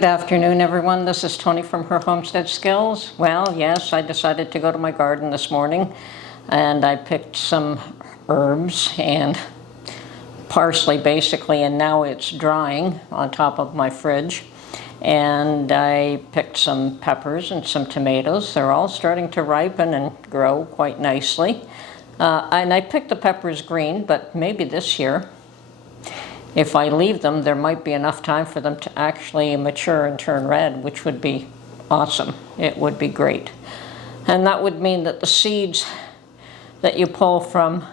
Good afternoon, everyone. This is Tony from Her Homestead Skills. Well, yes, I decided to go to my garden this morning and I picked some herbs and parsley basically, and now it's drying on top of my fridge. And I picked some peppers and some tomatoes. They're all starting to ripen and grow quite nicely. And I picked the peppers green, but maybe this year, if I leave them, there might be enough time for them to actually mature and turn red, which would be awesome. It would be great. And that would mean that the seeds that you pull from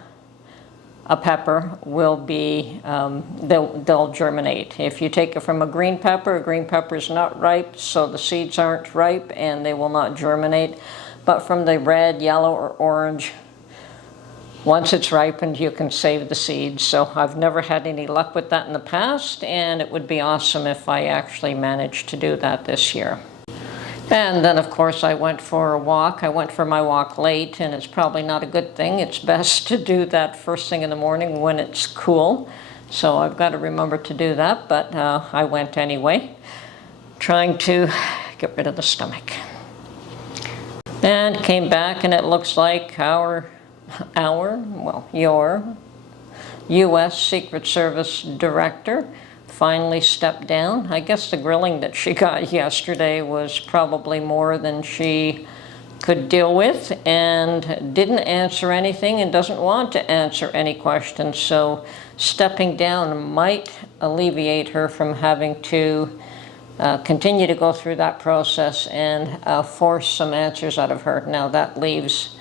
a pepper will be, they'll germinate. If you take it from a green pepper is not ripe, so the seeds aren't ripe and they will not germinate. But from the red, yellow, or orange, once it's ripened, you can save the seeds. So I've never had any luck with that in the past, and it would be awesome if I actually managed to do that this year. And then, of course, I went for a walk. I went for my walk late, and it's probably not a good thing. It's best to do that first thing in the morning when it's cool. So I've got to remember to do that, but I went anyway, trying to get rid of the stomach. And came back, and it looks like your U.S. Secret Service director finally stepped down. I guess the grilling that she got yesterday was probably more than she could deal with, and didn't answer anything and doesn't want to answer any questions. So stepping down might alleviate her from having to continue to go through that process and force some answers out of her. Now that leaves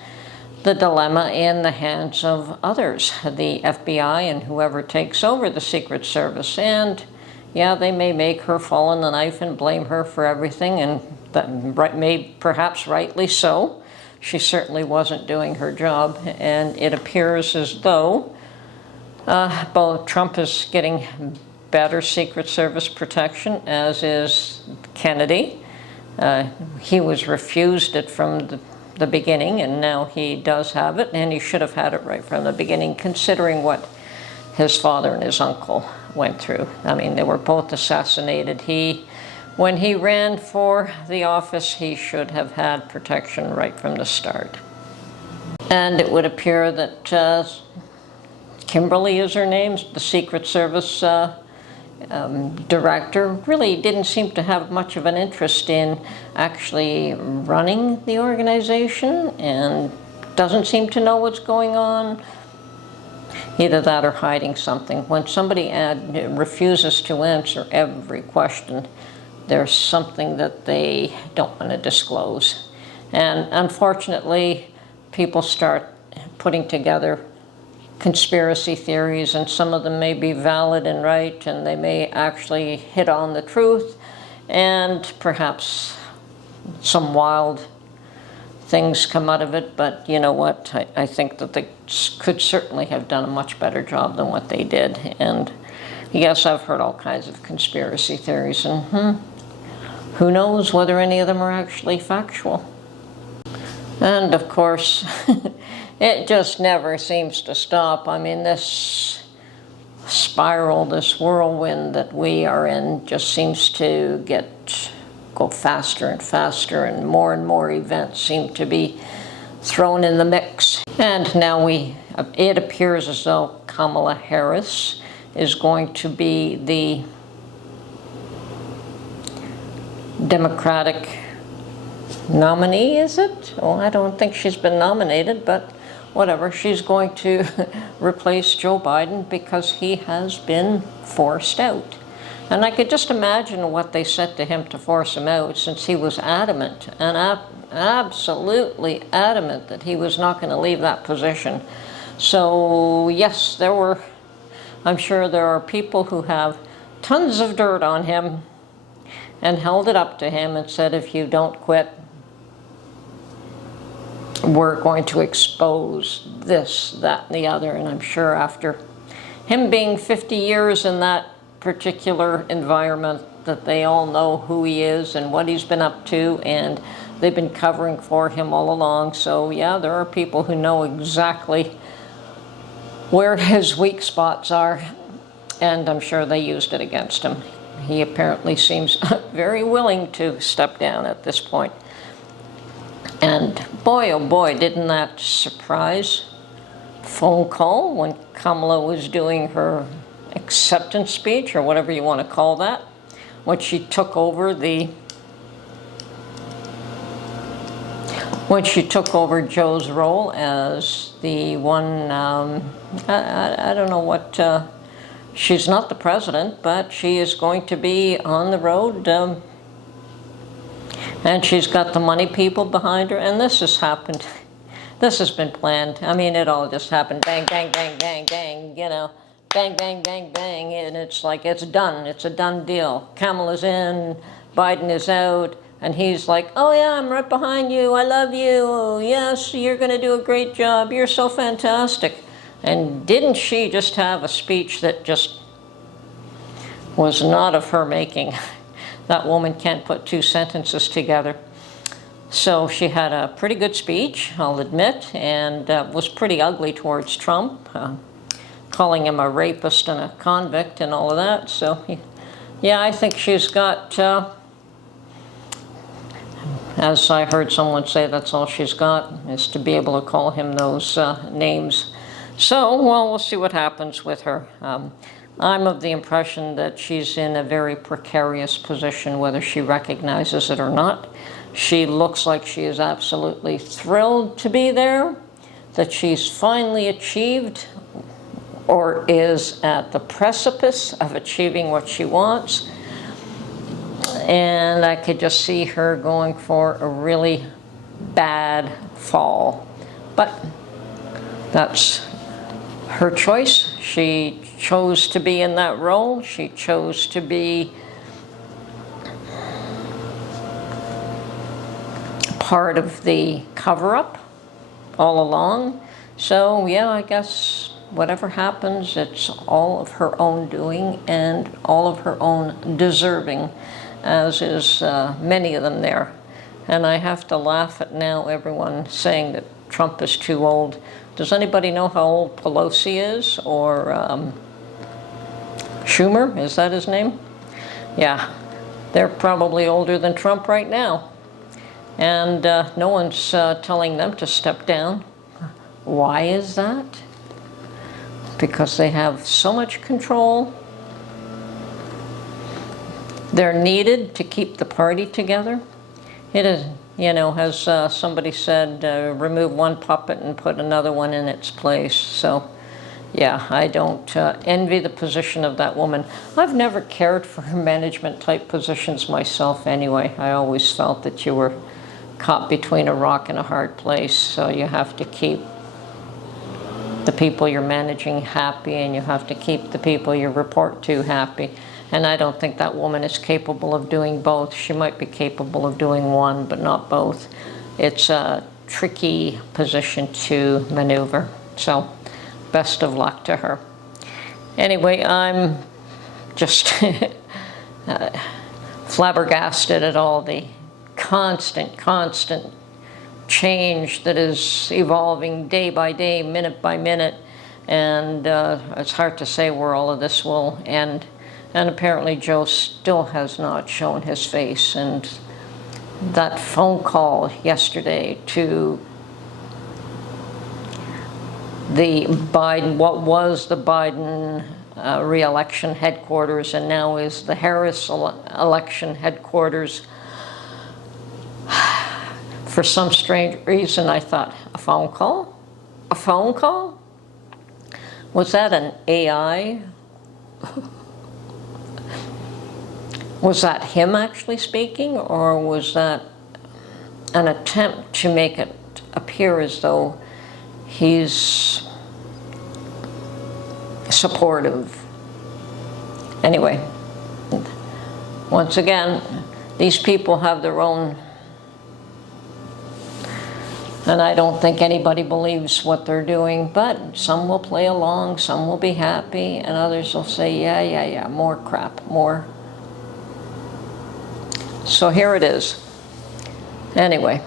the dilemma in the hands of others, the FBI and whoever takes over the Secret Service. And yeah, they may make her fall on the knife and blame her for everything, and that may perhaps rightly so. She certainly wasn't doing her job, and it appears as though both Trump is getting better Secret Service protection, as is Kennedy. He was refused it from the beginning, and now he does have it, and he should have had it right from the beginning, considering what his father and his uncle went through. I mean, they were both assassinated. When he ran for the office, he should have had protection right from the start. And it would appear that Kimberly is her name, the Secret Service director, really didn't seem to have much of an interest in actually running the organization, and doesn't seem to know what's going on. Either that or hiding something. When somebody refuses to answer every question, there's something that they don't want to disclose. And unfortunately, people start putting together conspiracy theories, and some of them may be valid and right, and they may actually hit on the truth, and perhaps some wild things come out of it. But you know what, I think that they could certainly have done a much better job than what they did. And yes, I've heard all kinds of conspiracy theories, and who knows whether any of them are actually factual. And of course, it just never seems to stop. I mean, this spiral, this whirlwind that we are in just seems to go faster and faster, and more events seem to be thrown in the mix. And now it appears as though Kamala Harris is going to be the Democratic nominee, is it? Oh, I don't think she's been nominated, but whatever. She's going to replace Joe Biden because he has been forced out. And I could just imagine what they said to him to force him out, since he was adamant, and absolutely adamant, that he was not going to leave that position. So yes, I'm sure there are people who have tons of dirt on him and held it up to him and said, if you don't quit, we're going to expose this, that, and the other. And I'm sure after him being 50 years in that particular environment, that they all know who he is and what he's been up to, and they've been covering for him all along. So yeah, there are people who know exactly where his weak spots are, and I'm sure they used it against him. he apparently seems very willing to step down at this point. And boy, oh boy, didn't that surprise phone call when Kamala was doing her acceptance speech, or whatever you want to call that, when she took over Joe's role as the one, I don't know what, she's not the president, but she is going to be on the road, and she's got the money people behind her, and this has happened. This has been planned. I mean, it all just happened. Bang, bang, bang, bang, bang, you know. Bang, bang, bang, bang, and it's like, it's done. It's a done deal. Kamala's in, Biden is out, and he's like, oh yeah, I'm right behind you. I love you. Oh, yes, you're going to do a great job. You're so fantastic. And didn't she just have a speech that just was not of her making? That woman can't put two sentences together. So she had a pretty good speech, I'll admit, and was pretty ugly towards Trump, calling him a rapist and a convict and all of that. So, yeah, I think she's got, as I heard someone say, that's all she's got, is to be able to call him those names. So, well, we'll see what happens with her. I'm of the impression that she's in a very precarious position, whether she recognizes it or not. She looks like she is absolutely thrilled to be there, that she's finally achieved or is at the precipice of achieving what she wants. And I could just see her going for a really bad fall. But that's her choice. She chose to be in that role. She chose to be part of the cover-up all along. So, yeah, I guess whatever happens, it's all of her own doing and all of her own deserving, as is many of them there. And I have to laugh at now everyone saying that Trump is too old. Does anybody know how old Pelosi is, or Schumer? Is that his name? Yeah, they're probably older than Trump right now. And no one's telling them to step down. Why is that? Because they have so much control. They're needed to keep the party together. It is, you know, as somebody said, remove one puppet and put another one in its place. So, yeah, I don't envy the position of that woman. I've never cared for management type positions myself anyway. I always felt that you were caught between a rock and a hard place. So you have to keep the people you're managing happy, and you have to keep the people you report to happy. And I don't think that woman is capable of doing both. She might be capable of doing one, but not both. It's a tricky position to maneuver. So, best of luck to her. Anyway, I'm just flabbergasted at all the constant change that is evolving day by day, minute by minute. And it's hard to say where all of this will end. And apparently Joe still has not shown his face. And that phone call yesterday to the Biden, what was the Biden re-election headquarters and now is the Harris election headquarters. For some strange reason, I thought, a phone call? A phone call? Was that an AI? Was that him actually speaking, or was that an attempt to make it appear as though he's supportive? Anyway, once again, these people have their own, and I don't think anybody believes what they're doing, but some will play along, some will be happy, and others will say, yeah, more crap, more. So here it is. Anyway,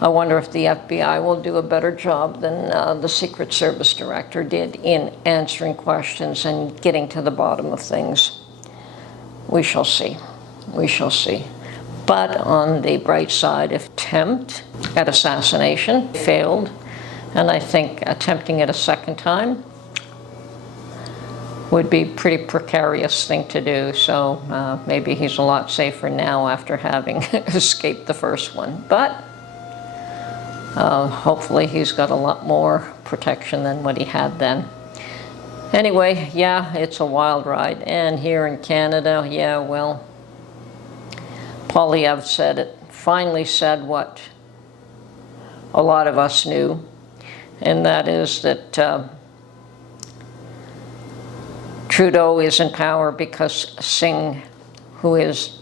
I wonder if the FBI will do a better job than the Secret Service director did in answering questions and getting to the bottom of things. we shall see. We shall see. But on the bright side, if attempt at assassination failed, and I think attempting it a second time would be a pretty precarious thing to do. So maybe he's a lot safer now after having escaped the first one. But hopefully he's got a lot more protection than what he had then. Anyway, yeah, it's a wild ride. And here in Canada, yeah, well, Poilievre said it, finally said what a lot of us knew, and that is that Trudeau is in power because Singh, who is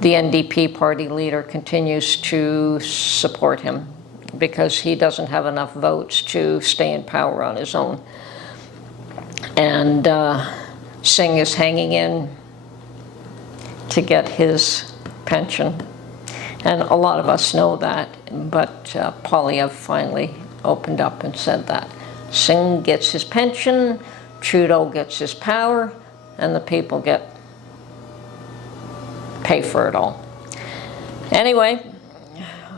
the NDP party leader, continues to support him because he doesn't have enough votes to stay in power on his own. And Singh is hanging in to get his pension. And a lot of us know that, but Poilievre finally opened up and said that. Singh gets his pension, Trudeau gets his power, and the people pay for it all. Anyway,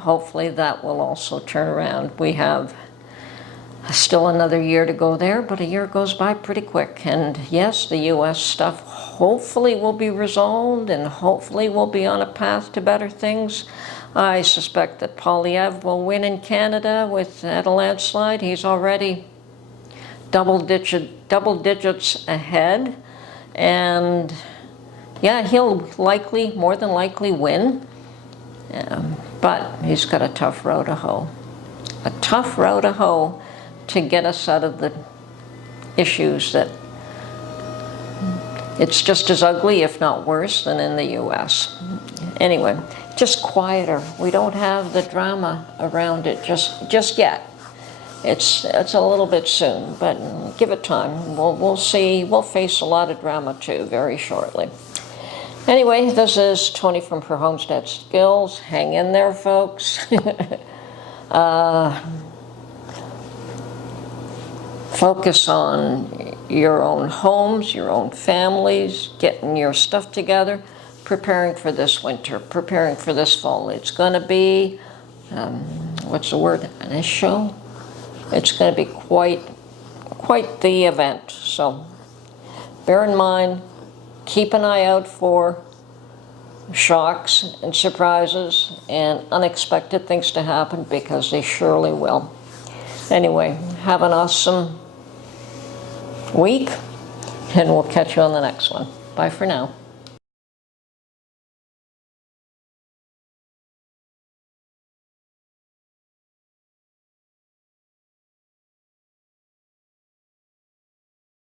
hopefully that will also turn around. We have still another year to go there, but a year goes by pretty quick. And yes, the US stuff hopefully will be resolved, and hopefully we'll be on a path to better things. I suspect that Poilievre will win in Canada at a landslide. He's already double digits ahead, and yeah, he'll more than likely win, but he's got a tough row to hoe. A tough row to hoe to get us out of the issues that it's just as ugly, if not worse, than in the US. Anyway, just quieter. We don't have the drama around it just yet. It's a little bit soon, but give it time. We'll see. We'll face a lot of drama too very shortly. Anyway, this is Tony from Her Homestead Skills. Hang in there, folks. Focus on your own homes, your own families, getting your stuff together, preparing for this winter, preparing for this fall. It's going to be, what's the word, an issue? It's going to be quite the event. So bear in mind, keep an eye out for shocks and surprises and unexpected things to happen, because they surely will. Anyway, have an awesome week, and we'll catch you on the next one. Bye for now.